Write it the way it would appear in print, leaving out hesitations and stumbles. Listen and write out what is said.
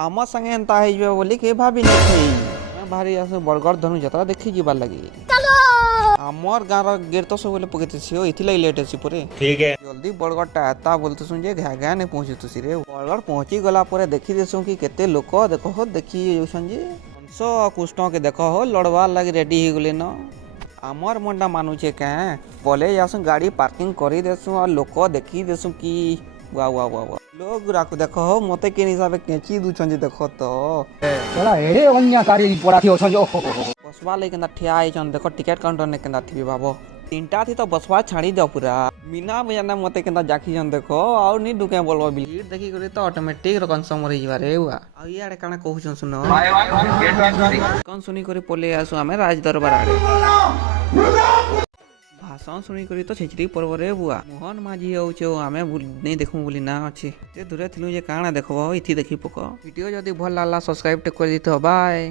आम संगे एंता हो बोली के भाभी नहीं भारी आस बरगढ़ धनु जात्रा देखी जीवार लगी आमर गाँव गेट तो सब पकईसी इथिर लेट अच्छी पूरे ठीक है जल्दी बरगढ़ टा एता बोलते सुन जे घा घा नहीं पहुँचुसी रे बरगढ़ पहुँची गला देखी देसु कि केते लोक देख हो देखी जाऊन जे हंस कृष्ण के देख हो लड़वार लगी रेडी हो गले न आमर मनटा मानुचे क्या बोले जासु गाड़ी पार्किंग कर देसु और लोक देखी देसु कि वाह वाह वाह वाह लोग राखो देखो हो मते के हिसाब केची दूछन जे देखो तो बड़ा एड़े अन्याकारी पराठी अछन जो बसवा ले केना ठिया आइछन देखो टिकट काउंटर ने केना थी बाबो तीनटा थी तो बसवा छाड़ी दो पूरा बिना बजाना मते केना जाखी जन देखो और नी दुके बोलबो भीड़ देखी करे तो ऑटोमेटिक कंज्यूमर हिवा रे हुआ आ यार काना कहउछन सुनो कौन सुनी करे पोले आसु हमें राज दरबार आड़े भाषण शुणी करी तो छेचरी पर्व रे बुआ मोहन माझी होचे आमे नहीं देखू बोली ना अच्छे ते दूरे थिलु जे काना देखबो इथि देखि पको वीडियो जदी भल लागला सब्सक्राइब टे कर दिथो बाय।